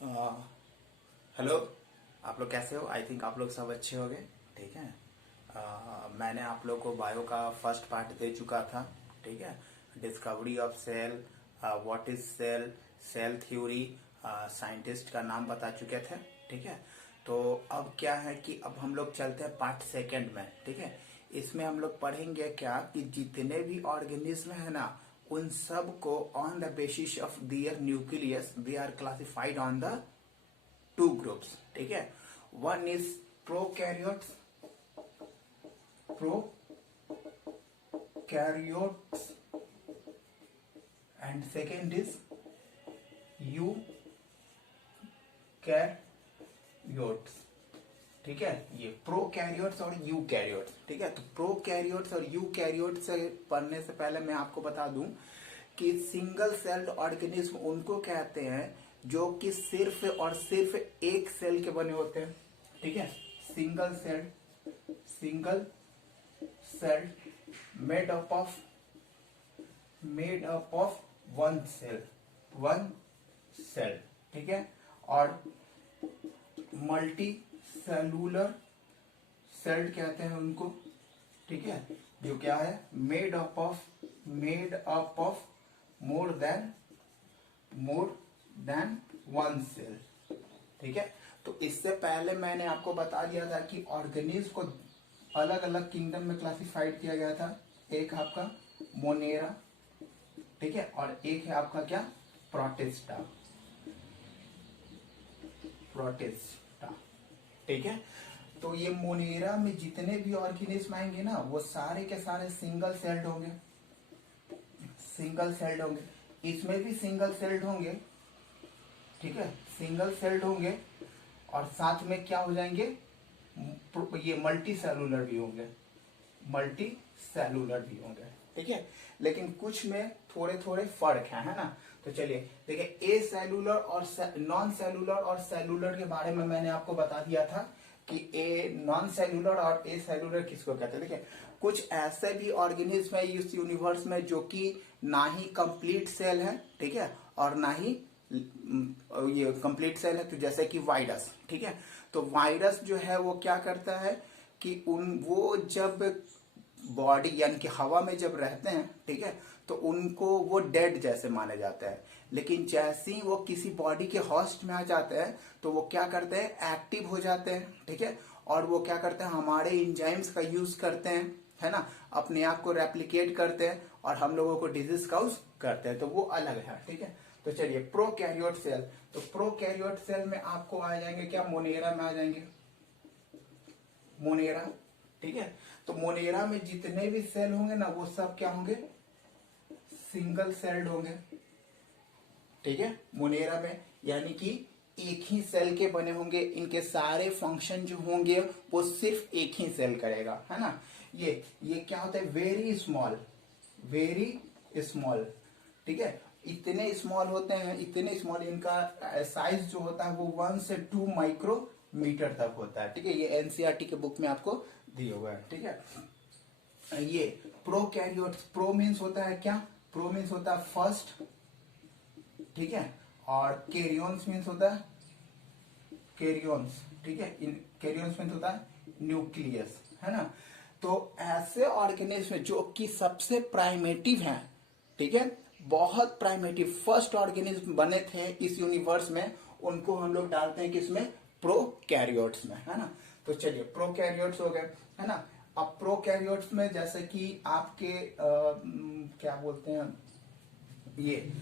Hello. आप लोग कैसे हो? आई थिंक आप लोग सब अच्छे होंगे। ठीक है। मैंने आप लोग को बायो का फर्स्ट पार्ट दे चुका था। ठीक है। Discovery of cell, what is cell, cell theory, scientist का नाम बता चुके थे। ठीक है। तो अब क्या है कि अब हम लोग चलते हैं पार्ट सेकंड में। ठीक है। इसमें हम लोग पढ़ेंगे क्या कि जितने भी ऑर्गेनिज्म है ना, उन सब को on the basis of their nucleus they are classified on the two groups. ठीक है। One is prokaryotes, prokaryotes and second is eukaryotes. ठीक है। ये प्रोकैरियोट्स और यूकैरियोट्स। ठीक है। तो प्रोकैरियोट्स और यूकैरियोट्स से पढ़ने से पहले मैं आपको बता दूं कि सिंगल सेल्ड ऑर्गेनिज्म उनको कहते हैं जो कि सिर्फ और सिर्फ एक सेल के बने होते हैं। ठीक है। Single cell made up of one cell. ठीक है। और मल्टी सेलुलर सेल कहते हैं उनको। ठीक है। जो क्या है, made up of more than one cell. ठीक है। तो इससे पहले मैंने आपको बता दिया था कि ऑर्गेनिज्म को अलग अलग किंगडम में क्लासिफाइड किया गया था। एक आपका मोनेरा, ठीक है, और एक है आपका क्या, प्रोटिस्टा। ठीक है। तो ये मोनेरा में जितने भी ऑर्गेनिज्म आएंगे ना, वो सारे के सारे सिंगल सेल्ड होंगे। इसमें भी सिंगल सेल्ड होंगे। ठीक है। सिंगल सेल्ड होंगे और साथ में क्या हो जाएंगे, ये मल्टी सेलुलर भी होंगे। ठीक है। लेकिन कुछ में थोड़े थोड़े फर्क है ना। तो चलिए देखिए, ए सेलुलर और नॉन सेलुलर और सेलुलर के बारे में मैंने आपको बता दिया था कि ए नॉन सेलुलर और ए सेलुलर किसको कहते हैं। देखिए, कुछ ऐसे भी ऑर्गेनिज्म है इस यूनिवर्स में जो कि ना ही कंप्लीट सेल है, ठीक है, और ना ही ये कंप्लीट सेल है। तो जैसे कि वायरस। ठीक है। तो वायरस जो है वो क्या करता है कि वो जब बॉडी यानी कि हवा में जब रहते हैं, ठीक है, तो उनको वो डेड जैसे माने जाते हैं। लेकिन जैसे ही वो किसी बॉडी के होस्ट में आ जाते हैं तो वो क्या करते हैं, एक्टिव हो जाते हैं। ठीक है। और वो क्या करते हैं, हमारे इंजाइम्स का यूज करते हैं, है ना, अपने आप को रेप्लिकेट करते हैं और हम लोगों को डिजीज काउज करते हैं। तो वो अलग है। ठीक है। तो चलिए, प्रोकैरियोट सेल। तो प्रोकैरियोट सेल में आपको आ जाएंगे क्या, मोनेरा में आ जाएंगे, मोनेरा। ठीक है। तो मोनेरा में जितने भी सेल होंगे ना, वो सब क्या होंगे, सिंगल सेल्ड होंगे। ठीक है। मोनेरा में यानी कि एक ही सेल के बने होंगे। इनके सारे फंक्शन जो होंगे वो सिर्फ एक ही सेल करेगा, है ना। ये क्या होता है, वेरी स्मॉल। ठीक है। इतने स्मॉल होते हैं, इतने स्मॉल, इनका साइज जो होता है वो 1 से 2 माइक्रोमीटर तक होता है। ठीक है। ये एनसीईआरटी के बुक में आपको दिए हुए हैं। ठीक है। ये प्रोकैरियोट्स, प्रो मीन्स होता है क्या, प्रो मीन्स होता है फर्स्ट। ठीक है। और कैरियोन्स मीन्स होता है कैरियोन्स। ठीक है। इन कैरियोन्स मीन्स होता है न्यूक्लियस, है ना। तो ऐसे ऑर्गेनिज्म जो कि सबसे प्राइमेटिव हैं, ठीक है, बहुत प्राइमेटिव फर्स्ट ऑर्गेनिज्म बने थे इस यूनिवर्स में, उनको हम लोग डालते हैं किसमें, प्रोकैरियोट्स में, है ना। तो चलिए, प्रोकैरियोट्स हो गए, है ना। अब प्रोकैरियोट्स में जैसे कि आपके क्या बोलते हैं, ये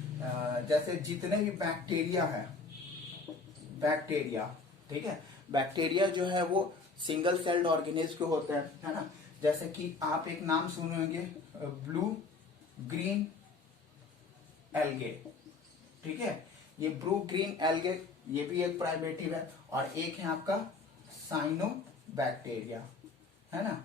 जैसे जितने भी बैक्टीरिया है, बैक्टीरिया, ठीक है, बैक्टीरिया जो है वो सिंगल सेल्ड ऑर्गेनिज्म के होते हैं, है ना। जैसे कि आप एक नाम सुने होंगे, ब्लू ग्रीन एल्गे। ठीक है। ये ब्लू ग्रीन एल्गे, ये भी एक प्राइमेटिव है। और एक है आपका साइनोबैक्टीरिया, है ना।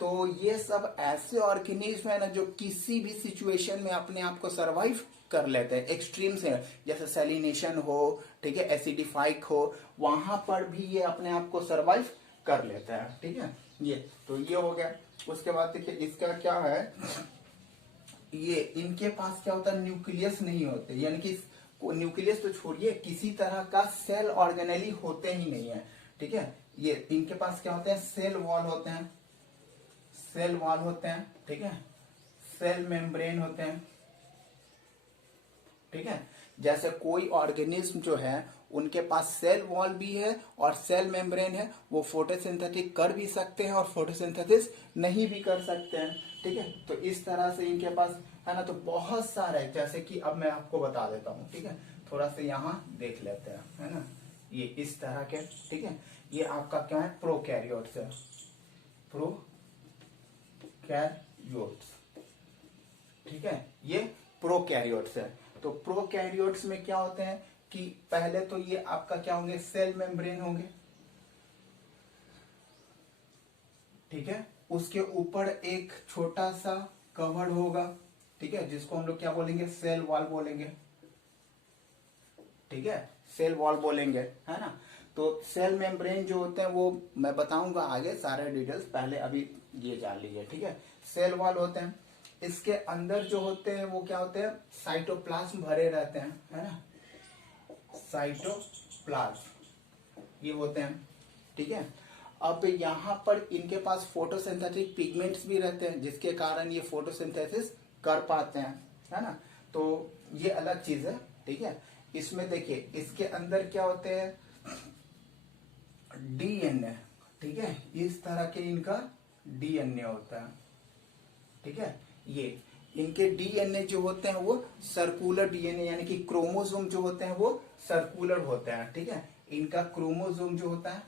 तो ये सब ऐसे ऑर्गेनिज्म है ना जो किसी भी सिचुएशन में अपने आप को सरवाइव कर लेते हैं, एक्सट्रीम से, जैसे सैलिनेशन हो, ठीक है, एसिडिफाइक हो, वहां पर भी ये अपने आप को सरवाइव कर लेते हैं। ठीक है। तो ये हो गया। उसके बाद देखिए, इसका क्या है, ये इनके पास क्या होता है, न्यूक्लियस नहीं होते, यानी कि न्यूक्लियस तो छोड़िए, किसी तरह का सेल ऑर्गेनेली होते ही नहीं है, ठीक है। ये इनके पास क्या होते हैं, सेल वॉल होते हैं, सेल वॉल होते हैं, ठीक है, सेल मेम्ब्रेन होते हैं, ठीक है। जैसे कोई ऑर्गेनिज्म जो है उनके पास सेल वॉल भी है और सेल मेम्ब्रेन है, वो फोटोसिंथेटिक कर भी सकते हैं और फोटोसिंथेसिस नहीं भी कर सकते हैं, ठीक है। तो इस तरह से इनके पास है ना, तो बहुत सारे, जैसे कि अब मैं आपको बता देता हूँ, ठीक है। थोड़ा सा यहाँ देख लेते हैं, है ना, ये इस तरह के, ठीक है। ये आपका क्या है, प्रोकैरियोट्स है, प्रोकैरियोट्स, ठीक है, ये प्रोकैरियोट्स है। तो प्रोकैरियोट्स में क्या होते हैं कि पहले तो ये आपका क्या होंगे, सेल मेम्ब्रेन होंगे, ठीक है। उसके ऊपर एक छोटा सा कवर होगा, ठीक है, जिसको हम लोग क्या बोलेंगे, सेल वॉल बोलेंगे, ठीक है, सेल वॉल बोलेंगे, है ना। तो सेल मेम्ब्रेन जो होते हैं वो मैं बताऊंगा आगे सारे डिटेल्स, पहले अभी ये जान लीजिए, ठीक है। सेल वॉल होते हैं, इसके अंदर जो होते हैं वो क्या होते हैं, साइटोप्लाज्म भरे रहते हैं, है ना, साइटोप्लाज्म ये होते हैं, ठीक है। अब यहाँ पर इनके पास फोटोसिंथेटिक पिगमेंट्स भी रहते हैं, जिसके कारण ये फोटोसिंथेसिस कर पाते हैं, है ना। तो ये अलग चीज है, ठीक है। इसमें देखिए इसके अंदर क्या होते हैं, डीएनए, ठीक है, इस तरह के इनका डीएनए होता है, ठीक है। ये इनके डीएनए जो होते हैं वो सर्कुलर डीएनए, यानी कि क्रोमोसोम जो होते हैं वो सर्कुलर होते हैं, ठीक है। इनका क्रोमोसोम जो होता है,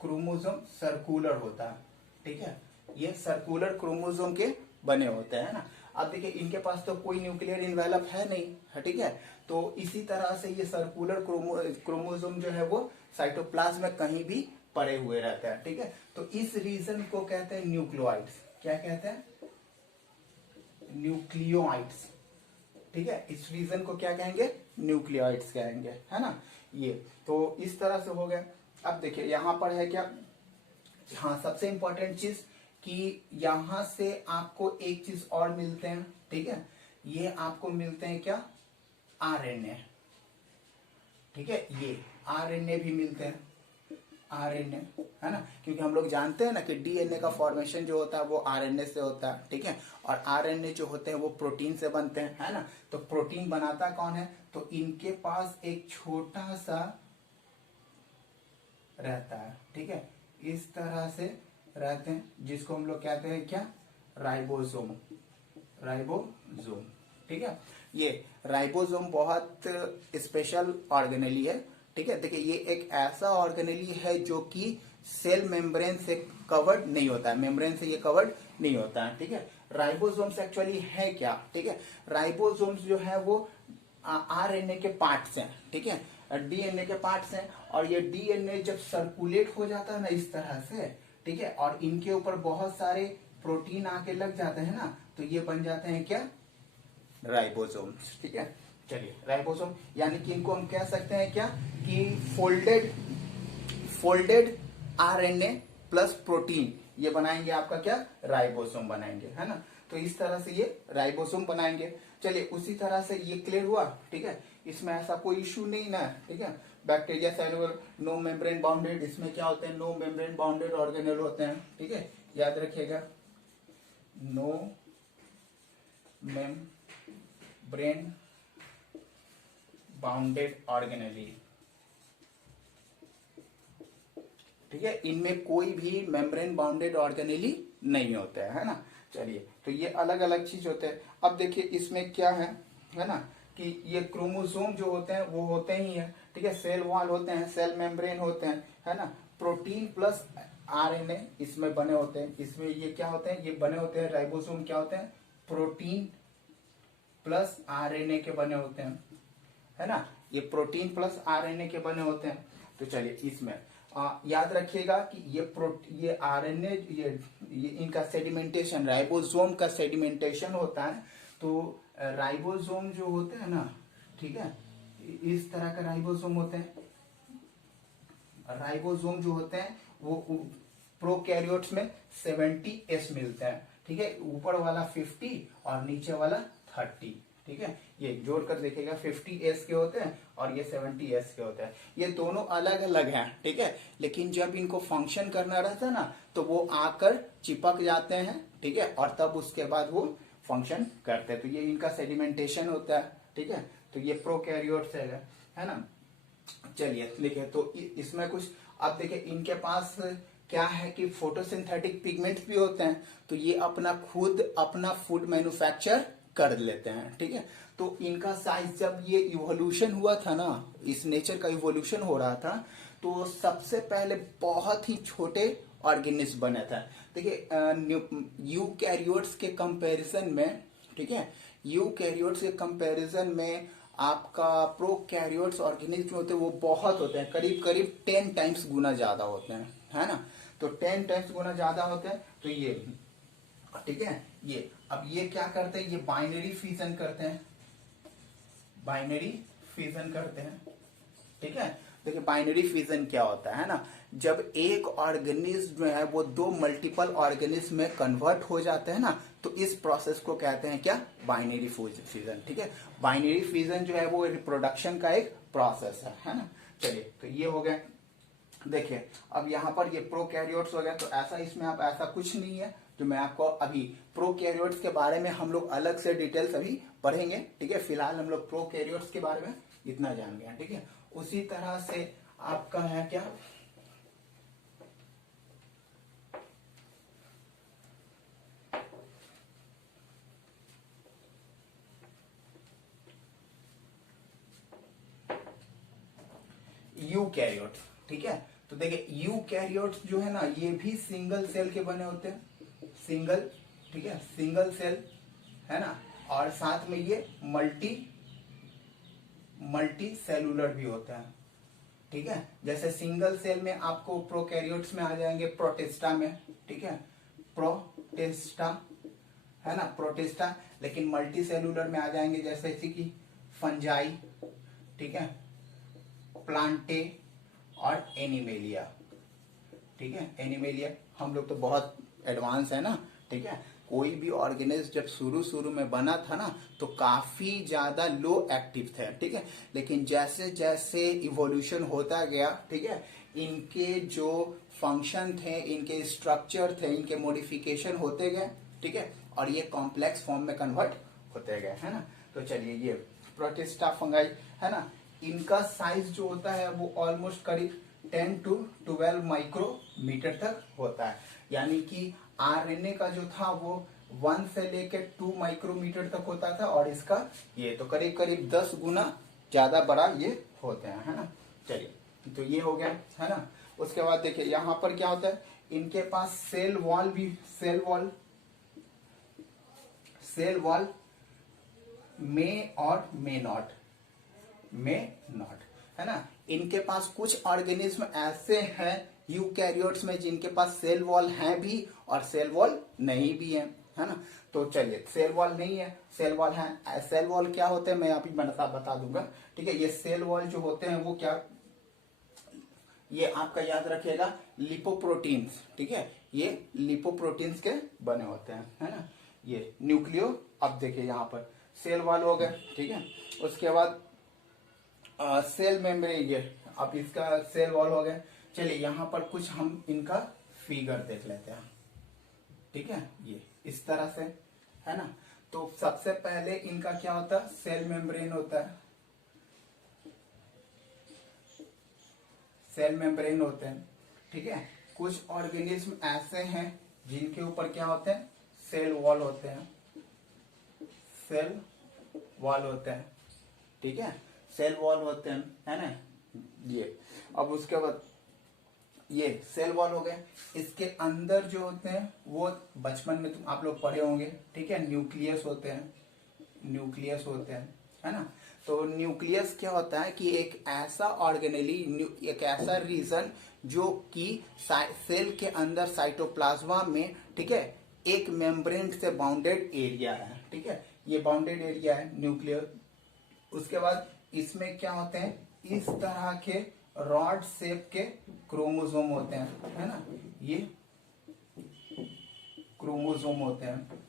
क्रोमोसोम सर्कुलर होता है, ठीक है। ये सर्कुलर क्रोमोसोम के बने होते हैं ना। अब देखिए इनके पास तो कोई न्यूक्लियर इन्वेलप है नहीं, है, ठीक है। तो इसी तरह से ये सर्कुलर क्रोमोसोम जो है वो साइटोप्लाज्म में कहीं भी पड़े हुए रहते हैं, ठीक है। तो इस रीजन को कहते हैं न्यूक्लियोइड्स, क्या कहते हैं, न्यूक्लियोइड्स, ठीक है। इस रीजन को क्या कहेंगे, न्यूक्लियोइड्स कहेंगे, है ना। ये तो इस तरह से हो गया। अब देखिए यहां पर है क्या, हाँ सबसे इंपॉर्टेंट चीज कि यहां से आपको एक चीज और मिलते हैं, ठीक है। ये आपको मिलते हैं क्या, आरएनए, ठीक है, ये आरएनए भी मिलते हैं, आरएनए, है ना, क्योंकि हम लोग जानते हैं ना कि डीएनए का फॉर्मेशन जो होता है वो आरएनए से होता है, ठीक है। और आरएनए जो होते हैं वो प्रोटीन से बनते हैं, है ना। तो प्रोटीन बनाता कौन है, तो इनके पास एक छोटा सा रहता है, ठीक है, इस तरह से रहते हैं, जिसको हम लोग कहते हैं क्या, राइबोसोम, राइबोसोम, ठीक है। ये राइबोसोम बहुत स्पेशल ऑर्गेनेली है, ठीक है। देखिए ये एक ऐसा ऑर्गेनेली है जो कि सेल मेम्ब्रेन से कवर्ड नहीं होता है, मेम्ब्रेन से ये कवर्ड नहीं होता है, ठीक है। राइबोसोम्स एक्चुअली है क्या, ठीक है, राइबोसोम्स जो है वो आरएनए के पार्ट्स हैं, ठीक है, डीएनए के पार्ट्स हैं। और ये डीएनए जब सर्कुलेट हो जाता है ना इस तरह से, ठीक है, और इनके ऊपर बहुत सारे प्रोटीन आके लग जाते हैं ना, तो ये बन जाते हैं क्या, राइबोसोम्स, ठीक है। चलिए राइबोसोम यानी कि इनको हम कह सकते हैं क्या, कि फोल्डेड आरएनए प्लस प्रोटीन, ये बनाएंगे आपका क्या, राइबोसोम बनाएंगे, है ना। तो इस तरह से ये राइबोसोम बनाएंगे। चलिए उसी तरह से ये क्लियर हुआ, ठीक है, इसमें ऐसा कोई इश्यू नहीं ना, ठीक है। Bacteria cellular no membrane bounded, इसमें क्या होते हैं, नो मेम्ब्रेन बाउंडेड ऑर्गेनेल होते हैं, ठीक है, याद रखिएगा, नो मेम्ब्रेन बाउंडेड ऑर्गेनेली, ठीक है, इनमें कोई भी मेम्ब्रेन बाउंडेड ऑर्गेनेली नहीं होता है ना। चलिए तो ये अलग अलग चीज होते हैं। अब देखिए इसमें क्या है ना, कि ये क्रोमोसोम जो होते हैं वो होते ही है, ठीक है, सेल वॉल होते हैं, सेल मेम्ब्रेन होते हैं, है ना, प्रोटीन प्लस आरएनए इसमें बने होते हैं। इसमें ये क्या होते हैं, ये बने होते हैं, राइबोसोम क्या होते हैं, प्रोटीन प्लस आरएनए के बने होते हैं, है ना, ये प्रोटीन प्लस आरएनए के बने होते हैं। तो चलिए इसमें याद रखिएगा कि ये आरएनए ये इनका सेडिमेंटेशन, राइबोसोम का सेडिमेंटेशन होता है। तो राइबोसोम जो होते हैं ना, ठीक है, इस तरह का राइबोसोम होते हैं। राइबोसोम जो होते हैं वो प्रोकैरियोट्स में 70S मिलते हैं, ठीक है, ऊपर वाला 50 और नीचे वाला 30, ठीक है, ये जोड़कर देखिएगा 50s के होते हैं और ये 70s के होते हैं। ये दोनों अलग अलग हैं, ठीक है, लेकिन जब इनको फंक्शन करना रहता है ना तो वो आकर चिपक जाते हैं, ठीक है, और तब उसके बाद वो फंक्शन करते हैं। तो ये इनका सेडिमेंटेशन होता है, ठीक है। तो ये प्रोकैरियोट सेल है ना। चलिए देखिए, तो इसमें कुछ अब देखिए इनके पास क्या है कि फोटोसिंथेटिक पिगमेंट्स भी होते हैं, तो ये अपना खुद अपना फूड मैन्युफैक्चर कर लेते हैं, ठीक है। तो इनका साइज जब ये इवोल्यूशन हुआ था ना, इस नेचर का इवोल्यूशन हो रहा था, तो सबसे पहले बहुत ही छोटे ऑर्गेनिज्म बने थे। देखिए यूकैरियोट्स के कंपैरिजन में, ठीक है, यूकैरियोट्स के कंपैरिजन में आपका प्रोकैरियोट्स ऑर्गेनिज्म होते हैं वो बहुत होते हैं, करीब करीब 10 टाइम्स गुना ज्यादा होते हैं, है ना। तो 10 टाइम्स गुना ज्यादा होते हैं। तो ये ठीक है, ये अब ये क्या करते हैं, ये बाइनरी फिजन करते हैं, बाइनरी फिजन करते हैं, ठीक है। देखिए बाइनरी फिजन क्या होता है ना, जब एक ऑर्गेनिज्म जो है वो दो मल्टीपल ऑर्गेनिज्म में कन्वर्ट हो जाते हैं ना, तो इस प्रोसेस को कहते हैं क्या, बाइनरी फिजन, ठीक है। बाइनरी फिजन जो है वो रिप्रोडक्शन का एक प्रोसेस है ना। चलिए तो ये हो गया। देखिए अब यहाँ पर ये प्रोकैरियोट्स हो गया, तो ऐसा इसमें आप ऐसा कुछ नहीं है जो मैं आपको अभी प्रोकैरियोट्स के बारे में हम लोग अलग से डिटेल्स अभी पढ़ेंगे, ठीक है। फिलहाल हम लोग प्रोकैरियोट्स के बारे में इतना जान गए, ठीक है। उसी तरह से आपका है क्या, यूकैरियोट्स, ठीक है। तो देखिए यूकैरियोट्स जो है ना ये भी सिंगल सेल के बने होते हैं, सिंगल, ठीक है, सिंगल सेल है ना, और साथ में ये मल्टी सेलुलर भी होता है, ठीक है। जैसे सिंगल सेल में आपको प्रोकैरियोट्स में आ जाएंगे प्रोटिस्टा में, ठीक है, प्रोटिस्टा है ना, प्रोटिस्टा। लेकिन मल्टी सेलुलर में आ जाएंगे जैसे कि फंजाई, ठीक है, प्लांटे और एनिमेलिया, ठीक है। एनिमेलिया हम लोग तो बहुत एडवांस है ना, ठीक है। कोई भी ऑर्गेनिज्म जब शुरू शुरू में बना था ना तो काफी ज्यादा लो एक्टिव थे, ठीक है। लेकिन जैसे जैसे इवोल्यूशन होता गया, ठीक है, इनके जो फंक्शन थे, इनके स्ट्रक्चर थे, इनके मॉडिफिकेशन होते गए, ठीक है, और ये कॉम्प्लेक्स फॉर्म में कन्वर्ट होते गए, है ना। तो चलिए ये प्रोटिस्टा फंगाई है ना, इनका साइज जो होता है वो ऑलमोस्ट करीब 10 to 12 माइक्रोमीटर तक होता है। यानी कि आरएनए का जो था वो 1 से लेकर 2 माइक्रोमीटर तक होता था, और इसका ये तो करीब करीब 10 गुना ज्यादा बड़ा ये होते हैं, है ना। चलिए तो ये हो गया, है ना। उसके बाद देखिए यहाँ पर क्या होता है, इनके पास सेल वॉल भी, सेल वॉल में और मे नॉट है ना। इनके पास कुछ ऑर्गेनिज्म ऐसे हैं यूकैरियोट्स में जिनके पास सेल वॉल है भी और सेल वॉल नहीं भी है ना। तो चलिए सेल वॉल नहीं है, सेल वॉल है। सेल वॉल क्या होते हैं मैं अभी बता दूंगा, ठीक है। ये सेल वॉल जो होते हैं वो क्या, ये आपका याद रखिएगा लिपोप्रोटीन्स, ठीक है, ये लिपोप्रोटीन्स के बने होते हैं, है ना। ये न्यूक्लियो, अब देखिए यहाँ पर सेल वॉल हो गए, ठीक है। उसके बाद सेल मेम्ब्रेन, ये अब इसका सेल वॉल हो गया। चलिए यहाँ पर कुछ हम इनका फिगर देख लेते हैं, ठीक है, ये इस तरह से है ना। तो सबसे पहले इनका क्या होता है, सेल मेम्ब्रेन होता है, सेल मेम्ब्रेन होते हैं, ठीक है। कुछ ऑर्गेनिज्म ऐसे हैं जिनके ऊपर क्या होते हैं, सेल वॉल होते हैं, सेल वॉल होते हैं, ठीक है, सेल वॉल होते हैं, है ना। ये अब उसके बाद ये सेल वॉल हो गए। इसके अंदर जो होते हैं वो बचपन में तुम आप लोग पढ़े होंगे, ठीक है, न्यूक्लियस होते हैं, न्यूक्लियस होते हैं, है ना। तो न्यूक्लियस क्या होता है कि एक ऐसा ऑर्गेनेली, एक ऐसा रीजन जो कि सेल के अंदर साइटोप्लाज्मा में, ठीक है, एक मेम्ब्रेन से बाउंडेड एरिया है, ठीक है, ये बाउंडेड एरिया है न्यूक्लियर। उसके बाद इसमें क्या होते हैं, इस तरह के रॉड शेप के क्रोमोसोम होते हैं, है ना, ये क्रोमोसोम होते हैं,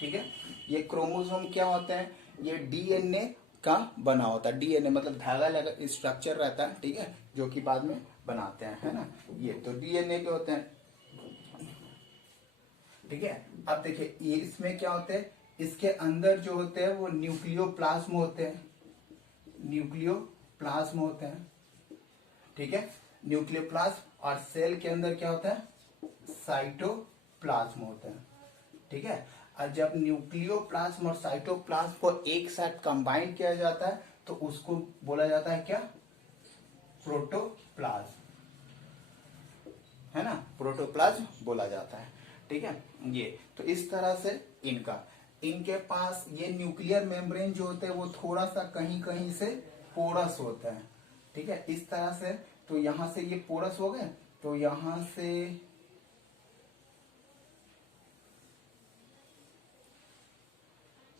ठीक है। ये क्रोमोसोम क्या होते हैं, ये डीएनए का बना होता है। डीएनए मतलब धागा लगा स्ट्रक्चर रहता है, ठीक है, जो कि बाद में बनाते हैं, है ना। ये तो डीएनए के होते हैं, ठीक है। अब देखिए ये इसमें क्या होते हैं, इसके अंदर जो होते हैं वो न्यूक्लियोप्लाज्म होते हैं, न्यूक्लियोप्लाज्म होते हैं, ठीक है, न्यूक्लियोप्लाज्म। और सेल के अंदर क्या होता है, साइटोप्लाज्म होता है, ठीक है। और जब न्यूक्लियोप्लाज्म और साइटोप्लाज्म को एक साथ कंबाइन किया जाता है तो उसको बोला जाता है क्या, प्रोटोप्लाज्म, है ना, प्रोटोप्लाज्म बोला जाता है, ठीक है। ये तो इस तरह से इनके पास ये न्यूक्लियर मेम्ब्रेन जो होते हैं वो थोड़ा सा कहीं कहीं से पोरस होता है, ठीक है, इस तरह से। तो यहां से ये पोरस हो गए, तो यहां से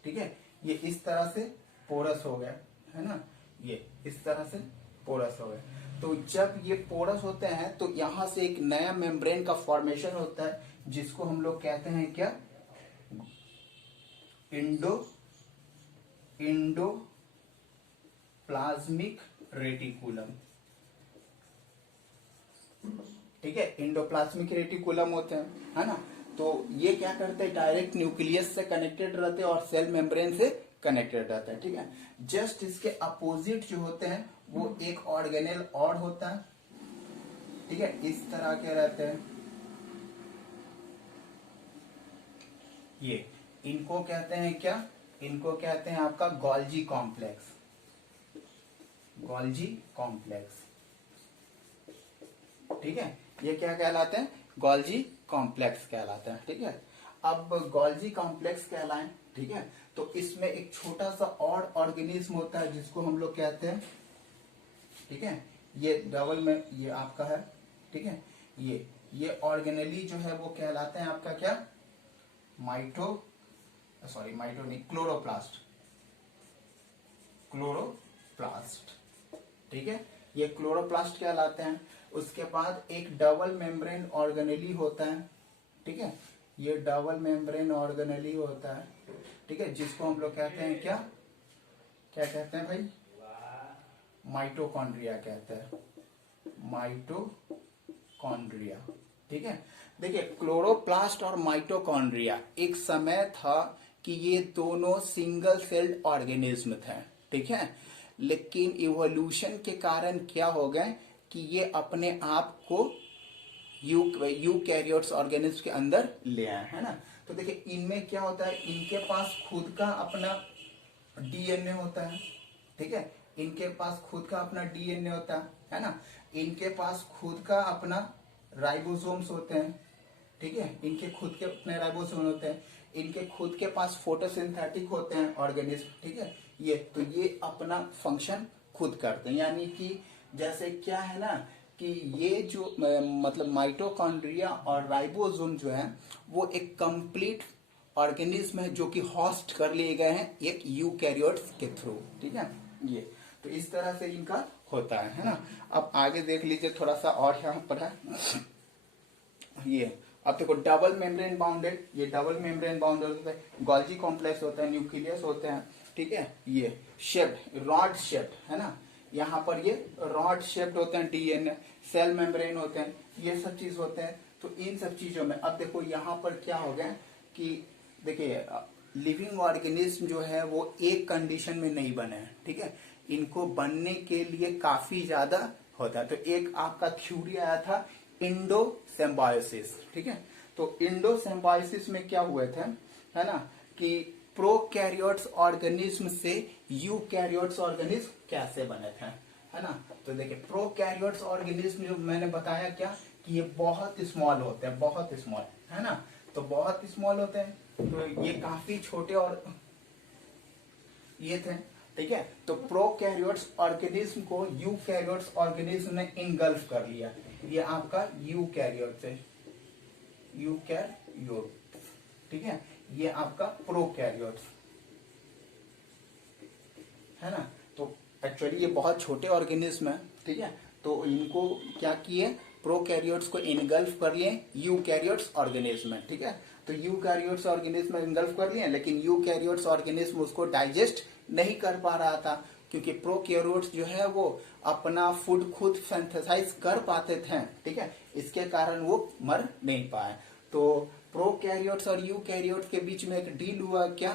ठीक है, ये इस तरह से पोरस हो गया, है ना, ये इस तरह से पोरस हो गए। तो जब ये पोरस होते हैं तो यहां से एक नया मेम्ब्रेन का फॉर्मेशन होता है जिसको हम लोग कहते हैं क्या, इंडोप्लाज्मिक रेटिकुलम, ठीक है, इंडोप्लाज्मिक रेटिकुलम होते हैं, है ना। तो ये क्या करते हैं, डायरेक्ट न्यूक्लियस से कनेक्टेड रहते हैं और सेल मेम्ब्रेन से कनेक्टेड रहता है, ठीक है। जस्ट इसके अपोजिट जो होते हैं वो एक ऑर्गेनेल और होता है, ठीक है, इस तरह के रहते हैं। ये इनको कहते हैं क्या, इनको कहते हैं आपका गोल्जी कॉम्प्लेक्स, गोल्जी कॉम्प्लेक्स, ठीक है। ये क्या कहलाते हैं, गोल्जी कॉम्प्लेक्स कहलाते हैं, ठीक है। अब गोल्जी कॉम्प्लेक्स कहलाएं, ठीक है, तो इसमें एक छोटा सा और ऑर्गेनिज्म होता है जिसको हम लोग कहते हैं, ठीक है, ये डबल में ये आपका है, ठीक है, ये ऑर्गेनेली जो है वो कहलाते हैं आपका क्या, माइटो नहीं, क्लोरोप्लास्ट, ठीक है, ये क्लोरोप्लास्ट कहलाते हैं। उसके बाद एक डबल मेम्ब्रेन ऑर्गेनेली होता है, ठीक है, ये डबल मेम्ब्रेन ऑर्गेनेली होता है, ठीक है, जिसको हम लोग कहते हैं क्या कहते हैं भाई, माइटोकॉन्ड्रिया कहते हैं, माइटोकॉन्ड्रिया, ठीक है। देखिए क्लोरोप्लास्ट और माइटोकॉन्ड्रिया एक समय था कि ये दोनों सिंगल सेल्ड ऑर्गेनिज्म थे, ठीक है, लेकिन इवोल्यूशन के कारण क्या हो गए कि ये अपने आप को यूकैरियोट्स ऑर्गेनिज्म के अंदर ले आए, है ना। तो देखिए इनमें क्या होता है, इनके पास खुद का अपना डीएनए होता है, ठीक है, इनके पास खुद का अपना डीएनए होता है ना, इनके पास खुद का अपना राइबोसोम्स होते हैं, ठीक है, इनके खुद के अपने राइबोसोम होते हैं, इनके खुद के पास फोटोसिंथेटिक होते हैं ऑर्गेनिज्म, ठीक है। ये तो ये अपना फंक्शन खुद करते हैं, यानी कि जैसे क्या है ना कि ये जो मतलब माइटोकॉन्ड्रिया और राइबोसोम जो है वो एक कंप्लीट ऑर्गेनिज्म है जो कि होस्ट कर लिए गए हैं एक यूकैरियोट्स के थ्रू, ठीक है। ये तो इस तरह से इनका होता है ना। अब आगे देख लीजिए थोड़ा सा और यहाँ पर है, ये अब देखो डबल मेम्ब्रेन बाउंडेड, ये डबल मेम्ब्रेन बाउंडेड होता है, गोल्जी कॉम्प्लेक्स होता है, न्यूक्लियस होते हैं, ठीक है, ये शेप्ड रॉड शेप्ड, है ना, यहाँ पर ये रॉड शेप्ड होते हैं, डीएनए सेल मेम्ब्रेन होते हैं, ये सब चीज होते हैं। तो इन सब चीजों में अब देखो यहाँ पर क्या हो गया कि देखिए लिविंग ऑर्गेनिज्म जो है वो एक कंडीशन में नहीं बने हैं, ठीक है, इनको बनने के लिए काफी ज्यादा होता है। तो एक आपका थ्योरी आया था इंडो सिम्बायोसिस, ठीक है, तो इंडो सिम्बायोसिस में क्या हुए थे, है ना, कि प्रोकैरियोट्स ऑर्गेनिज्म से यूकैरियोट्स ऑर्गेनिज्म कैसे बने थे, है ना। तो देखिए प्रोकैरियोट्स ऑर्गेनिज्म जो मैंने बताया क्या कि ये बहुत स्मॉल होते हैं, बहुत स्मॉल, है ना, तो बहुत स्मॉल होते हैं, तो ये काफी छोटे और ये थे, ठीक है। तो प्रोकैरियोट्स ऑर्गेनिज्म को यूकैरियोट्स ऑर्गेनिज्म ने इनगल्फ कर लिया, ये आपका यूकैरियोट्स है, यूकैरियोट, ठीक है, ये आपका प्रोकैरियोट्स, है ना। तो एक्चुअली ये बहुत छोटे ऑर्गेनिज्म है, ठीक है, तो इनको क्या किए, प्रोकैरियोट्स को इनगल्फ कर लिए यूकैरियोट्स ऑर्गेनिज्म में, ठीक है। तो यूकैरियोट्स ऑर्गेनिज्म में इनगल्फ कर लिए, लेकिन यूकैरियोट्स ऑर्गेनिज्म उसको डाइजेस्ट नहीं कर पा रहा था, क्योंकि प्रोकैरियोट्स जो है वो अपना फूड खुद सिंथेसाइज कर पाते थे, ठीक है, इसके कारण वो मर नहीं पाए। तो प्रोकैरियोट्स और यूकैरियोट्स के बीच में एक डील हुआ क्या,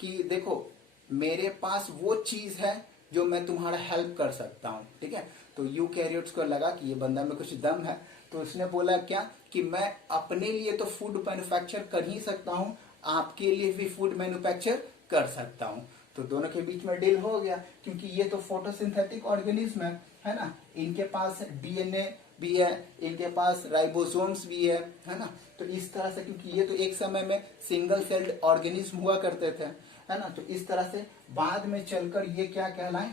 कि देखो मेरे पास वो चीज है जो मैं तुम्हारा हेल्प कर सकता हूँ, ठीक है। तो यूकैरियोट्स को लगा कि ये बंदा में कुछ दम है, तो उसने बोला क्या कि मैं अपने लिए तो फूड मैन्युफैक्चर कर ही सकता हूँ, आपके लिए भी फूड मैन्युफैक्चर कर सकता हूँ। तो दोनों के बीच में डील हो गया, क्योंकि ये तो फोटोसिंथेटिक ऑर्गेनिज्म है ना, इनके पास डीएनए भी है, इनके पास राइबोसोम्स भी है ना। तो इस तरह से, क्योंकि ये तो एक समय में सिंगल सेल्ड ऑर्गेनिज्म हुआ करते थे, है ना, तो इस तरह से बाद में चलकर ये क्या कहलाए,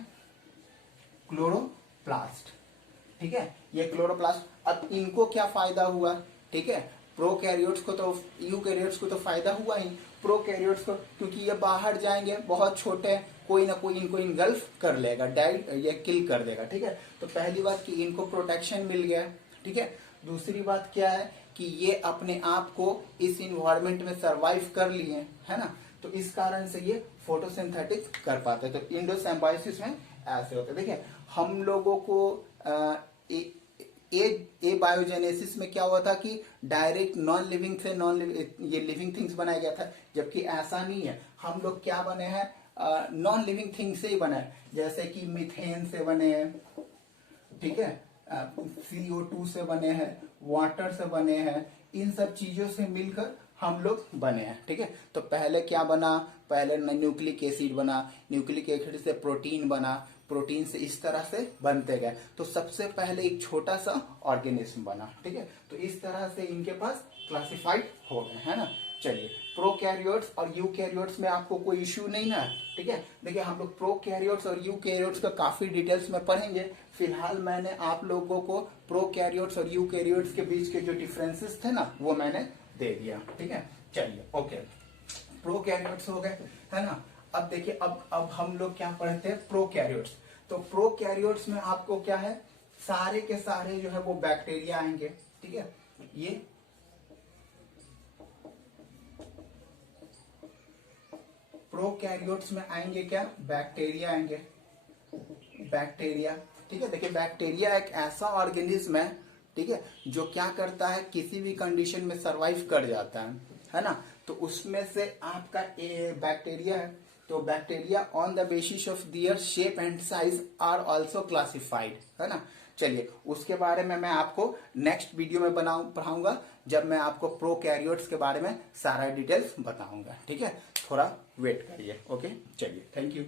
क्लोरोप्लास्ट, ठीक है, ये क्लोरोप्लास्ट। अब इनको क्या फायदा हुआ, ठीक है, प्रोकैरियोट्स को तो, यूकैरियोट्स को तो फायदा हुआ ही, प्रोकैरियोट्स को क्योंकि ये बाहर जाएंगे, बहुत छोटे, कोई ना कोई इनको इनगल्फ कर लेगा, डाइड या किल कर देगा, ठीक है। तो पहली बात कि इनको प्रोटेक्शन मिल गया, ठीक है। दूसरी बात क्या है कि ये अपने आप को इस इन्वायरमेंट में सरवाइव कर लिए, है ना, तो इस कारण से ये फोटोसिंथेटिक कर पाते। तो इंडोसिम्बायोसिस में ऐसे होते। देखिए हम लोगों को ए बायोजेनेसिस में क्या हुआ था कि डायरेक्ट नॉन लिविंग से ये लिविंग थिंग्स बनाया गया था, जबकि ऐसा नहीं है। हम लोग क्या बने हैं, नॉन लिविंग थिंग से ही बने हैं, जैसे कि मीथेन से बने हैं, ठीक है, CO2 से बने हैं, वाटर से बने हैं, इन सब चीजों से मिलकर हम लोग बने हैं, ठीक है। तो पहले क्या बना, पहले न्यूक्लिक एसिड बना, न्यूक्लिक एसिड से प्रोटीन बना, प्रोटीन से इस तरह से बनते गए। तो सबसे पहले एक छोटा सा ऑर्गेनिज्म बना, ठीक है। तो इस तरह से इनके पास क्लासिफाइड हो गए, है ना। चलिए प्रोकैरियोट्स और यूकैरियोट्स में आपको कोई इश्यू नहीं ना, ठीक है। देखिए हम लोग प्रोकैरियोट्स और यूकैरियोट्स का काफी डिटेल्स में पढ़ेंगे। फिलहाल मैंने आप लोगों को प्रोकैरियोट्स और यूकैरियोट्स के बीच के जो डिफरेंसेस थे ना वो मैंने दे दिया, ठीक है। चलिए ओके, प्रोकैरियोट्स हो गए, है ना। अब देखिए अब हम लोग क्या पढ़ते हैं, प्रोकैरियोट्स। तो प्रोकैरियोट्स में आपको क्या है, सारे के सारे जो है वो बैक्टीरिया आएंगे, ठीक है। ये प्रोकैरियोट्स में आएंगे क्या, बैक्टीरिया आएंगे, बैक्टीरिया, ठीक है। देखिए बैक्टीरिया एक ऐसा ऑर्गेनिज्म है, ठीक है, जो क्या करता है, किसी भी कंडीशन में सरवाइव कर जाता है ना। तो उसमें से आपका बैक्टीरिया है, तो bacteria on the basis of their shape and size are also classified, है ना। चलिए उसके बारे में मैं आपको नेक्स्ट वीडियो में पढ़ाऊंगा, जब मैं आपको प्रोकैरियोट्स के बारे में सारा डिटेल्स बताऊंगा, ठीक है। थोड़ा वेट करिए, ओके। चलिए थैंक यू।